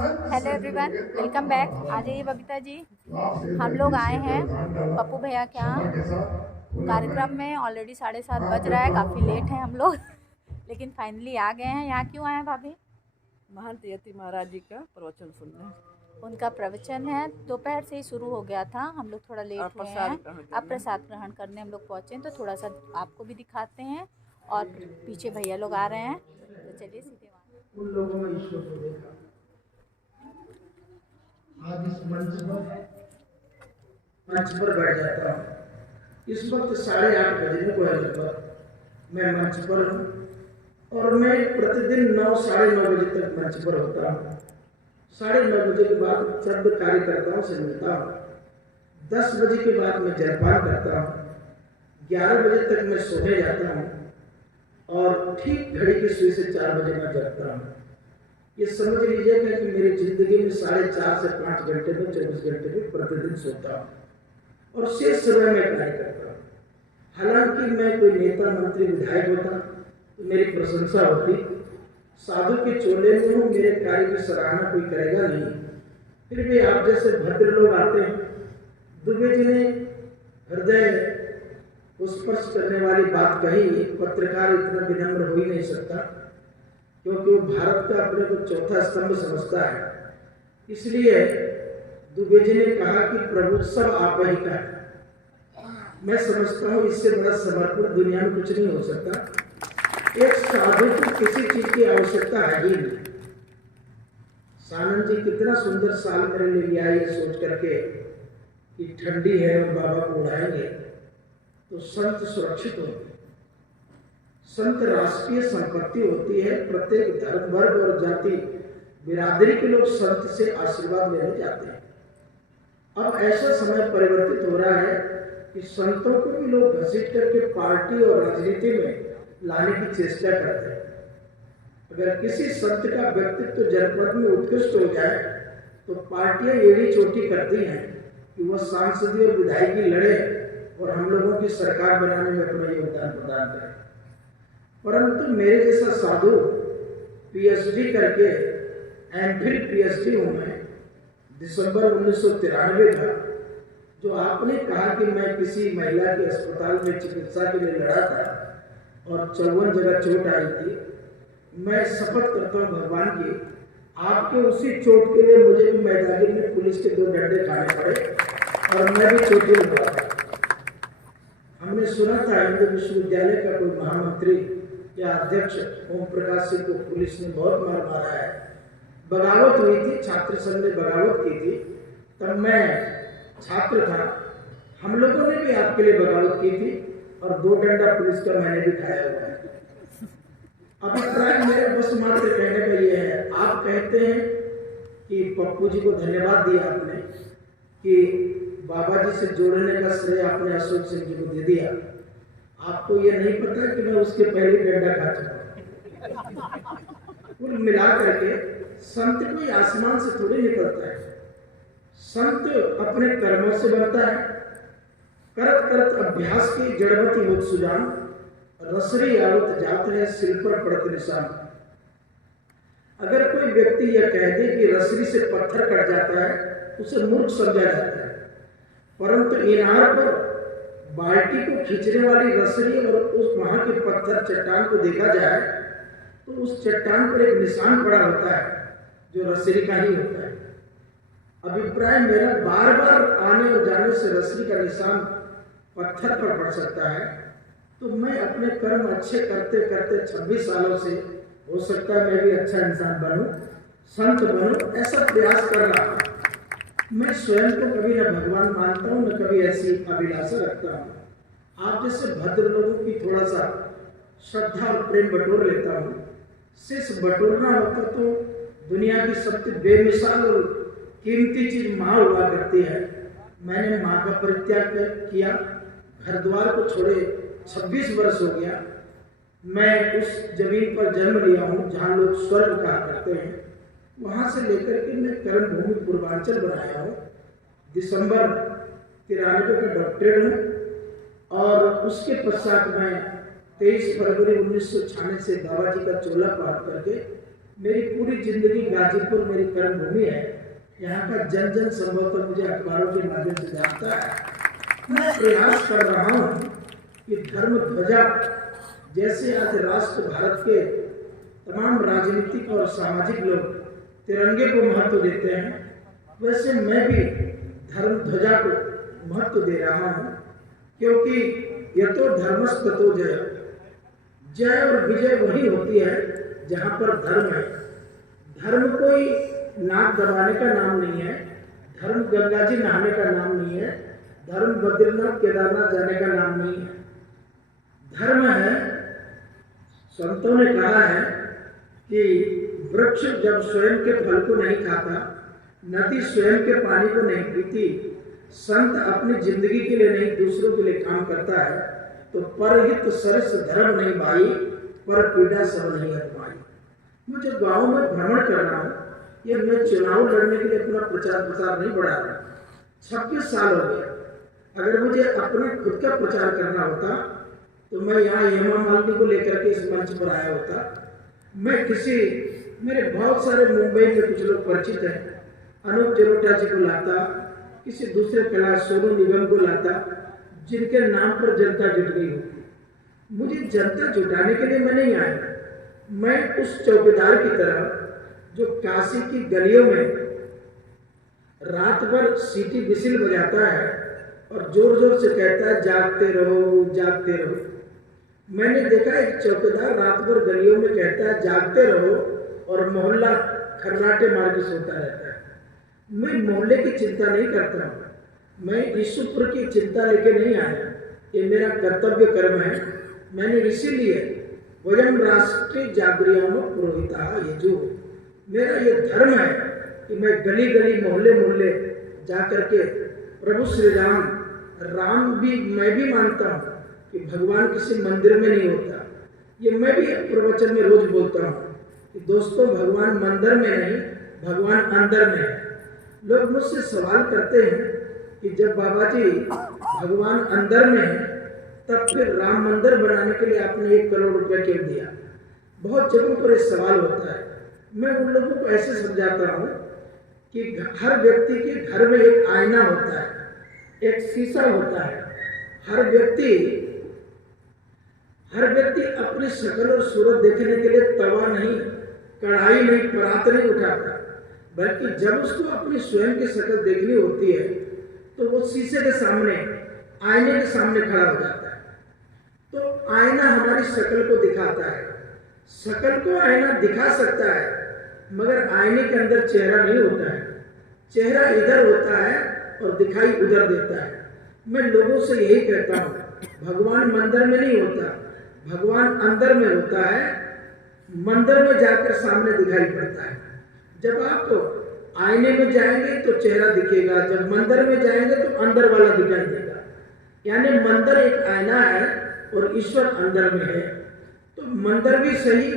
Hello everyone, welcome back. आ जाइए बबीता जी। हम लोग आए हैं पप्पू भैया के यहाँ कार्यक्रम में। ऑलरेडी 7:30 बज रहा है, काफ़ी लेट है हम लोग लेकिन फाइनली आ गए हैं। यहाँ क्यों आए हैं भाभी? महंत यति महाराज जी का प्रवचन सुनने। उनका प्रवचन है, दोपहर से ही शुरू हो गया था, हम लोग थोड़ा लेट हुए हैं। अब प्रसाद ग्रहण करने हम लोग पहुँचे, तो थोड़ा सा आपको भी दिखाते हैं। और पीछे भैया लोग आ रहे हैं, तो चलिए सीधे वहाँ। उन लोगों में ईश्वर को देखा। आज इस मंच पर बैठ जाता हूँ। इस वक्त 8:30 बजने को है लगभग। मैं मंच पर हूँ और मैं प्रतिदिन 9 साढ़े 9 बजे तक मंच पर होता हूँ। 9:30 बजे के बाद सब कार्यकर्ताओं से मिलता हूँ। 10 बजे के बाद मैं जलपान करता हूँ। 11 बजे तक मैं सोने जाता हूँ और ठीक घड़ी की सुई से 4 बजे मैं जगता हूँ। ये समझ लीजिएगा कि मेरी जिंदगी में 4.5 से 5 घंटे में 24 घंटे में प्रतिदिन सोता हूँ और शेष समय में कार्य करता हूँ। हालांकि मैं कोई नेता मंत्री विधायक होता तो मेरी प्रशंसा होती। साधु के चोले में हूँ, मेरे कार्य की सराहना कोई करेगा नहीं। फिर भी आप जैसे भद्र लोग आते हैं। दुबे जी ने हृदय को स्पर्श करने वाली बात कही। एक पत्रकार इतना विनम्र हो ही नहीं सकता, क्योंकि वो भारत का अपने को चौथा स्तंभ समझता है। इसलिए दुबे जी ने कहा कि प्रभु सब आप ही का है। मैं समझता हूँ इससे बड़ा समर्पण दुनिया में कुछ नहीं हो सकता। एक साधु को किसी चीज की आवश्यकता है ही नहीं। सानंद जी कितना सुंदर साल मेरे लिए लिया ये सोच करके कि ठंडी है और बाबा को उड़ाएंगे तो संत सुरक्षित होंगे। संत राष्ट्रीय संपत्ति होती है। प्रत्येक धर्म वर्ग और जाति बिरादरी के लोग संत से आशीर्वाद लेने जाते हैं। अब ऐसा समय परिवर्तित हो रहा है कि संतों को भी लोग घसीट करके पार्टी और राजनीति में लाने की चेष्टा करते हैं। अगर किसी संत का व्यक्तित्व जनपद में उत्कृष्ट हो जाए तो पार्टियां एड़ी चोटी करती हैं कि वह सांसदीय और विधायकी लड़े और हम लोगों की सरकार बनाने में अपना योगदान प्रदान करें। परंतु मेरे जैसा साधु पीएचडी करके एमफिल पीएचडी हूँ मैं, दिसंबर 1993 का, जो आपने कहा कि मैं किसी महिला के अस्पताल में चिकित्सा के लिए लड़ा था और 54 जगह चोट आई थी। मैं शपथ करता हूँ भगवान की, आपके उसी चोट के लिए मुझे भी मैदानी में पुलिस के 2 डंडे खाने पड़े और मैं भी चोटी हुआ। हमने सुना था हिंदू विश्वविद्यालय का कोई महामंत्री या अध्यक्ष ओम प्रकाश सिंह को पुलिस ने बहुत मार मारा है। बगावत हुई थी, छात्र संघ ने बगावत की थी, तब मैं छात्र था। हम लोगों ने भी आपके लिए बगावत की थी और 2 डंडा पुलिस का मैंने भी खाया हुआ है। अभिप्राय मेरे बस मात्र कहने का ये है, आप कहते हैं कि पप्पू जी को धन्यवाद दिया आपने कि बाबा जी से जोड़ने का श्रेय आपने अशोक सिंह जी को दे दिया। आपको ये नहीं पता कि मैं उसके पहले डंडा खा चुका। कुल मिला करके संत कोई आसमान से थोड़ी निकलता है। संत अपने कर्मों से बनता है। करत करत अभ्यास की जड़वती होत सुजान, रसरी आवत जात है सिर पर पड़त निशान। अगर कोई व्यक्ति यह कह दे कि रसरी से पत्थर कट जाता है, उसे मूर्ख समझा जाता है। परंतु इनार पर बाल्टी को खींचने वाली रसरी और उस वहां के पत्थर चट्टान को देखा जाए तो उस चट्टान पर एक निशान पड़ा होता है जो रसरी का ही होता है। अभिप्राय मेरा, बार बार आने और जाने से रसरी का निशान पत्थर पर पड़ सकता है। तो मैं अपने कर्म अच्छे करते करते 26 सालों से, हो सकता है मैं भी अच्छा इंसान बनूं, संत बनूं, ऐसा प्रयास कर रहा हूं। मैं स्वयं को कभी न भगवान मानता हूँ, न कभी ऐसी अभिलाषा रखता हूँ। आप जैसे भद्र लोगों की थोड़ा सा श्रद्धा और प्रेम बटोर लेता हूँ। शेष बटोरना होता तो दुनिया की सबसे बेमिसाल और कीमती चीज माँ हुआ करती है। मैंने माँ का परित्याग किया, घर द्वार को छोड़े 26 वर्ष हो गया। मैं उस जमीन पर जन्म लिया हूँ जहाँ लोग स्वर्ग कहा करते हैं। वहाँ से लेकर के मैं कर्म भूमि पूर्वांचल बनाया हूँ। दिसंबर 93 का डॉक्टरेट हूँ और उसके पश्चात मैं 23 फरवरी 1996 से बाबा जी का चोला पाठ करके मेरी पूरी जिंदगी गाजीपुर मेरी कर्मभूमि है। यहाँ का जन जन संभवतः मुझे अखबारों के माध्यम से जानता है। मैं प्रयास कर रहा हूँ कि धर्म ध्वजा जैसे आज राष्ट्र भारत के तमाम राजनीतिक और सामाजिक लोग तिरंगे को महत्व देते हैं, वैसे मैं भी धर्म ध्वजा को महत्व दे रहा हूँ, क्योंकि यह तो धर्मस्ततो जय, जय और विजय वही होती है जहाँ पर धर्म है। धर्म कोई नाक दबाने का नाम नहीं है, धर्म गंगा जी नहाने का नाम नहीं है, धर्म बद्रीनाथ केदारनाथ जाने का नाम नहीं है। धर्म है, संतों ने कहा है कि वृक्ष जब स्वयं के फल को नहीं खाता, नदी स्वयं के पानी को नहीं पीती, संत अपनी जिंदगी के लिए नहीं दूसरों के लिए काम करता है, तो परहित सरस धर्म नहीं भाई, पर पीड़ा सब नहीं हरमाई। मुझे गांव में भ्रमण कर रहा हूँ, ये मैं चुनाव लड़ने के लिए अपना प्रचार प्रसार नहीं बढ़ा रहा। 26 साल हो गए। अगर मुझे अपने खुद का प्रचार करना होता तो मैं यहाँ हेमा मालिनी को लेकर के इस मंच पर आया होता। मैं मेरे बहुत सारे मुंबई में कुछ लोग परिचित हैं, अनूप जलोटा जी को लाता, किसी दूसरे कला सोनू निगम को लाता, जिनके नाम पर जनता जुट गई होती। मुझे जनता जुटाने के लिए मैं नहीं आया। मैं उस चौकीदार की तरह जो काशी की गलियों में रात भर सीटी विसिल बजाता है और जोर जोर से कहता है जागते रहो जागते रहो। मैंने देखा एक चौकीदार रात भर गलियों में कहता है जागते रहो और मोहल्ला खर्राटे मार के सोता रहता है। मैं मोहल्ले की चिंता नहीं करता हूँ, मैं ईश्वर की चिंता लेके नहीं आया। ये मेरा कर्तव्य कर्म है। मैंने इसीलिए वयम राष्ट्रीय जागृयाम पुरोहिता, ये जो मेरा ये धर्म है कि मैं गली गली मोहल्ले मोहल्ले जा करके प्रभु श्री राम भी मैं भी मानता हूँ कि भगवान किसी मंदिर में नहीं होता। ये मैं भी प्रवचन में रोज बोलता हूँ कि दोस्तों भगवान मंदिर में नहीं, भगवान अंदर में है। लोग मुझसे सवाल करते हैं कि जब बाबा जी भगवान अंदर में है तब फिर राम मंदिर बनाने के लिए आपने 1 करोड़ रुपए क्यों दिया? बहुत जगहों पर ये सवाल होता है। मैं उन लोगों को ऐसे समझाता हूँ कि हर व्यक्ति के घर में एक आईना होता है, एक शीशा होता है। हर व्यक्ति अपनी शक्ल और सूरत देखने के लिए तवा नहीं, कढ़ाई नहीं, परात नहीं उठाता, बल्कि जब उसको अपनी स्वयं की शक्ल देखनी होती है तो वो शीशे के सामने, आईने के सामने खड़ा हो जाता है। तो आईना हमारी शक्ल को दिखाता है। शक्ल को आईना दिखा सकता है, मगर आईने के अंदर चेहरा नहीं होता है। चेहरा इधर होता है और दिखाई उधर देता है। मैं लोगों से यही कहता हूँ, भगवान मंदिर में नहीं होता, भगवान अंदर में होता है। मंदिर में जाकर सामने दिखाई पड़ता है। जब आप आईने में जाएंगे तो चेहरा दिखेगा, जब मंदिर में जाएंगे तो अंदर वाला दिखाई देगा। यानी मंदिर एक आईना है और ईश्वर अंदर में है। तो मंदिर भी सही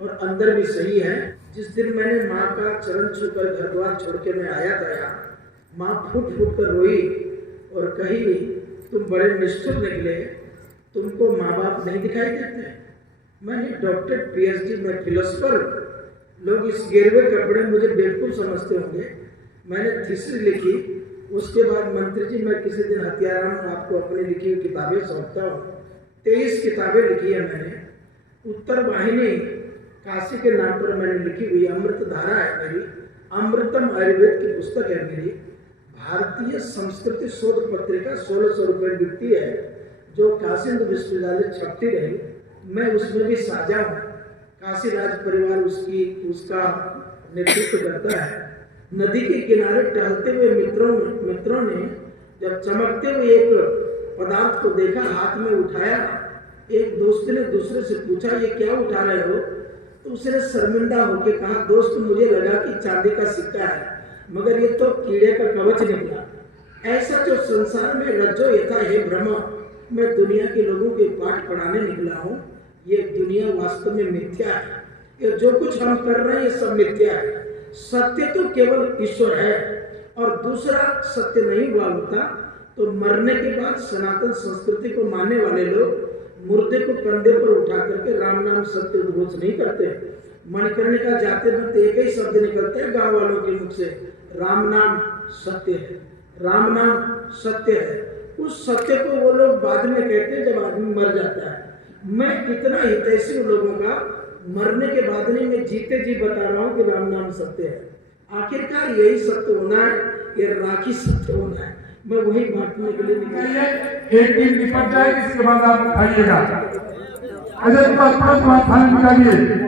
और अंदर भी सही है। जिस दिन मैंने माँ का चरण छूकर घर द्वार छोड़ के मैं आया था यहाँ, माँ फूट फूट कर रोई और कही तुम बड़े निष्ठुर निकले, तुमको माँ बाप नहीं दिखाई देते। मैंने डॉक्टर PhD में फिलोसफर, लोग इस गिरवे कपड़े मुझे बिल्कुल समझते होंगे। मैंने थीसिस लिखी, उसके बाद मंत्री जी मैं किसी दिन हत्याराम आपको अपनी लिखी हुई किताबें सौंपता हूँ। 23 किताबें लिखी है मैंने। उत्तर वाहिनी काशी के नाम पर मैंने लिखी हुई अमृत धारा है मेरी, अमृतम आयुर्वेद की पुस्तक है मेरी। भारतीय संस्कृति शोध पत्रिका 1600 रुपये बिकती है, जो काशी हिंदू विश्वविद्यालय छपती रही। मैं उसमें भी साझा हूँ। काशी राज परिवार उसका नेतृत्व करता है। नदी के किनारे टहलते हुए मित्रों ने जब चमकते हुए एक पदार्थ को देखा, हाथ में उठाया, एक दोस्त ने दूसरे से पूछा ये क्या उठा रहे हो? तो उसने शर्मिंदा होकर कहा दोस्त मुझे लगा कि चांदी का सिक्का है, मगर ये तो कीड़े का कवच निकला। ऐसा जो संसार में रज्जो यथा हे ब्रह्म, मैं दुनिया के लोगों के पाठ पढ़ाने निकला हूँ। ये दुनिया वास्तव में मिथ्या है। ये जो कुछ हम कर रहे हैं ये सब मिथ्या है। सत्य तो केवल ईश्वर है और दूसरा सत्य नहीं हुआ होता तो मरने के बाद सनातन संस्कृति को मानने वाले लोग मुर्दे को कंधे पर उठा करके राम नाम सत्य उद्घोष नहीं करते। मणिकर्णिका जाते वक्त एक ही शब्द निकलते हैं गांव वालों के मुख से, राम नाम सत्य है, राम नाम सत्य है। उस सत्य को वो लोग बाद में कहते हैं जब आदमी मर जाता है। मैं इतना हितैषी लोगों का मरने के बाद नहीं, मैं जीते जी बता रहा हूँ कि राम नाम सत्य है। आखिरकार यही सत्य होना है, ये राखी सत्य होना है। मैं वही बांटने के लिए निकला। एक दिन निपट जाएगी, इसके बाद आप खाइएगा। अजय कुमार तुम्हारे खाने निकालिए।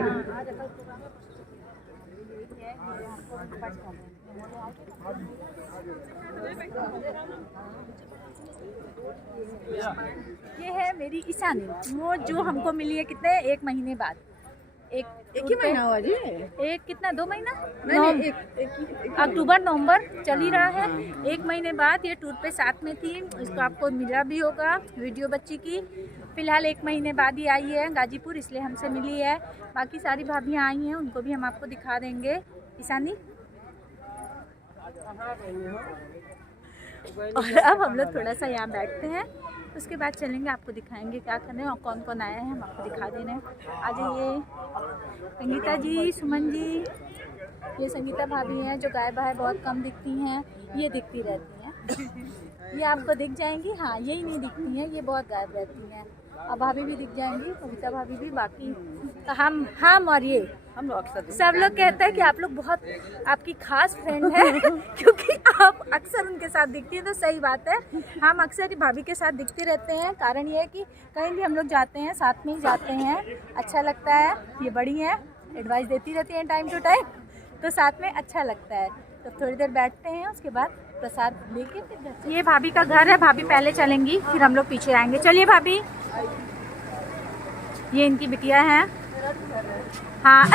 ये है मेरी ईशानी, वो जो हमको मिली है कितने, 1 महीने बाद। एक ही महीना हुआ जी? एक कितना, 2 महीना? नहीं, अक्टूबर नवंबर चल ही रहा है। 1 महीने बाद ये टूर पे साथ में थी। इसको आपको मिला भी होगा वीडियो बच्ची की। फिलहाल 1 महीने बाद ही आई है गाजीपुर, इसलिए हमसे मिली है। बाकी सारी भाभियाँ आई हैं, उनको भी हम आपको दिखा देंगे। ईशानी, और अब हम लोग थोड़ा सा यहाँ बैठते हैं, उसके बाद चलेंगे, आपको दिखाएंगे क्या करने और कौन कौन आया है, हम आपको दिखा दे रहे हैं। आ जाइए। संगीता जी, सुमन जी, ये संगीता भाभी हैं जो गाय बाहर बहुत कम दिखती हैं, ये दिखती रहती हैं। ये आपको दिख जाएंगी, हाँ यही नहीं दिखती हैं, ये बहुत गायब रहती हैं। अब भाभी भी दिख जाएंगी, कविता भाभी भी। बाकी हम और ये हम लोग अक्सर सब लोग कहते हैं कि आप लोग बहुत आपकी खास फ्रेंड है क्योंकि आप अक्सर उनके साथ दिखती हैं, तो सही बात है। हम अक्सर भाभी के साथ दिखते रहते हैं। कारण ये है कि कहीं भी हम लोग जाते हैं साथ में ही जाते हैं, अच्छा लगता है। ये बड़ी हैं, एडवाइस देती रहती हैं टाइम टू टाइम, तो साथ में अच्छा लगता है। तो थोड़ी देर बैठते हैं, उसके बाद प्रसाद लेके फिर घर से। ये भाभी का घर है, भाभी पहले चलेंगी, फिर हम लोग पीछे आएंगे। चलिए भाभी। ये इनकी बिटिया है, हाँ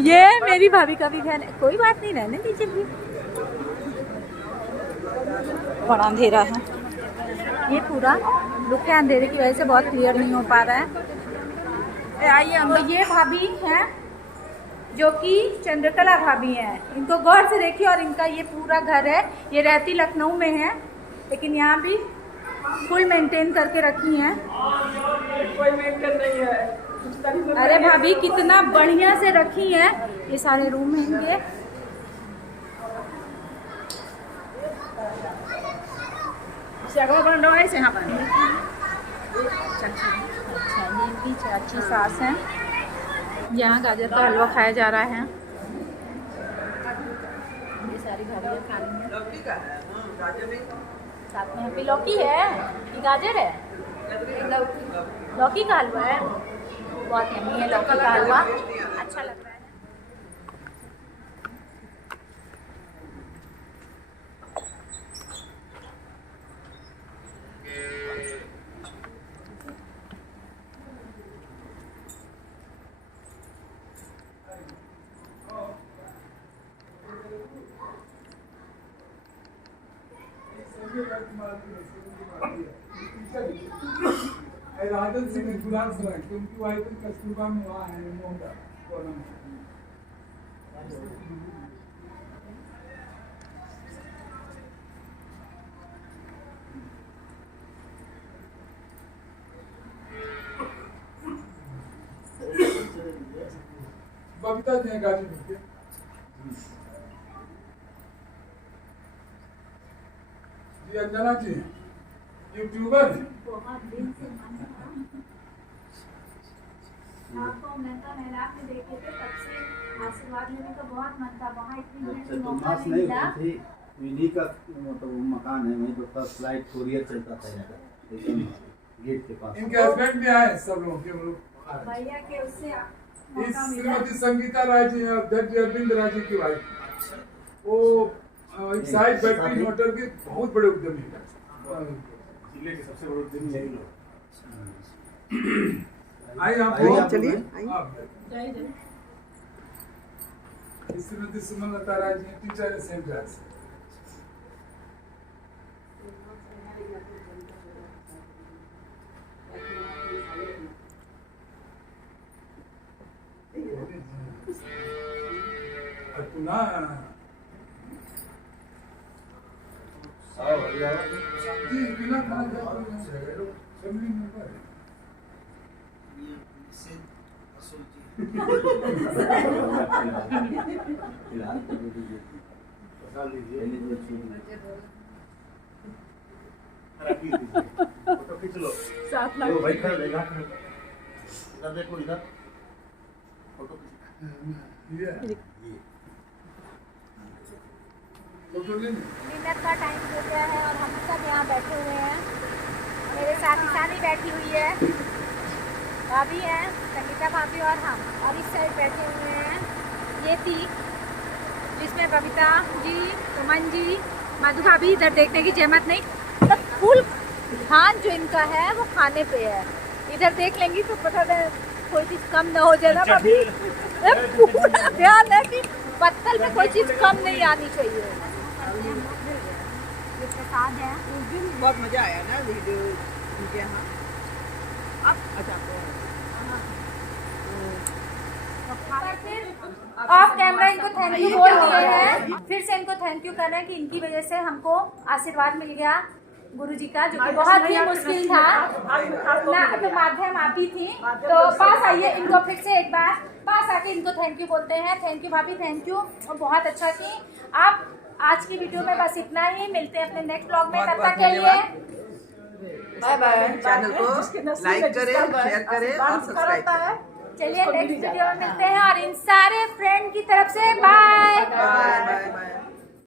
ये मेरी भाभी का भी घर है। कोई बात नहीं, रहने दीजिए भी, बड़ा अंधेरा है। ये पूरा लुक है, अंधेरे की वजह से बहुत क्लियर नहीं हो पा रहा है। आइए हम। तो ये भाभी हैं जो कि चंद्रकला भाभी हैं, इनको गौर से देखिए। और इनका ये पूरा घर है, ये रहती लखनऊ में है, लेकिन यहाँ भी फुल मेंटेन करके रखी हैं। कोई मेंटेन नहीं है। अरे भाभी कितना बढ़िया से रखी हैं। ये सारे रूम हैं इनके। अच्छा, ये इनकी चाची सास हैं। यहाँ गाजर का हलवा खाया जा रहा है। ये सारी भाभियाँ खा रही हैं। साथ में यहाँ पे लौकी है कि गाजर है? लौकी का हलवा है, बहुत यम्मी है लौकी का हलवा, अच्छा लग रहा है। राजन सिंह गुलाब सराय, क्योंकि वाइफ कस्तूरबा में वहाँ है मोहम्मद। बबीता जी हैं गाजीपुर के। जी अंजना जी यूट्यूबर हैं। आपको मेहता महराब में देखे थे, तब से आशीर्वाद लेने का बहुत मन था। वहाँ इतनी चतुर्मास नहीं हुई थी, विनी का मतलब मकान है वहीं पर फर्स्ट फ्लाइट कोरियर चलता था यहाँ, लेकिन गेट के पास। इनके हस्बैंड भी आए सब लोग के लोग। भैया के उससे इस श्रीमती संगीता राय जी जज अरविंद राय जी की वाइफ, वो एक साइड बैटरी मोटर के बहुत बड़े उद्यमी है, जिले के सबसे बड़े उद्यमी यही लोग। आइए आप चलिए। श्रीमती सुमलता राय जी टीचर है सेंट जॉर्ज। जी बिना खाना फैमिली मेंबर है। फिलहाल तो दे दीजिए। पहले तो छू दीजिए। फोटो खींच लो। 7 लाख वो भाई खड़ा रहेगा। इधर देखो इधर। फोटो खींच। ये फोटो ले ली। डिनर का टाइम हो गया है और हम सब यहाँ बैठे हुए हैं। मेरे साथ ईशानी बैठी हुई है, भाभी है, संगीता भाभी और हम, और इस साइड बैठे हुए हैं ये थी, जिसमें बबीता जी, सुमन जी, मधु भाभी। इधर देखने की जहमत नहीं, मतलब फुल ध्यान जो इनका है वो खाने पे है। इधर देख लेंगी तो पता है कोई चीज़ कम ना हो जाए ना भाभी। पूरा ध्यान है कि पत्तल में कोई चीज़ कम नहीं आनी चाहिए। ये प्रसाद है। उस दिन बहुत मजा आया ना वीडियो उनके यहाँ। अब अच्छा ऑफ कैमरा इनको थैंक यू बोल दिए हैं, फिर से इनको थैंक यू कर रहे हैं कि इनकी वजह से हमको आशीर्वाद मिल गया गुरुजी का, जो कि बहुत ही मुश्किल था ना। तो माध्यम आप ही थी, तो पास आइए इनको फिर से एक बार पास आके इनको थैंक यू बोलते हैं। थैंक यू भाभी, थैंक यू, और बहुत अच्छा की आप। आज की वीडियो में बस इतना ही, मिलते हैं अपने नेक्स्ट ब्लॉग में, तब तक के लिए बाय बाय। चैनल को लाइक करें, शेयर करें और सब्सक्राइब करें। चलिए नेक्स्ट वीडियो में मिलते हैं, और इन सारे फ्रेंड की तरफ से बाय। Bye bye bye.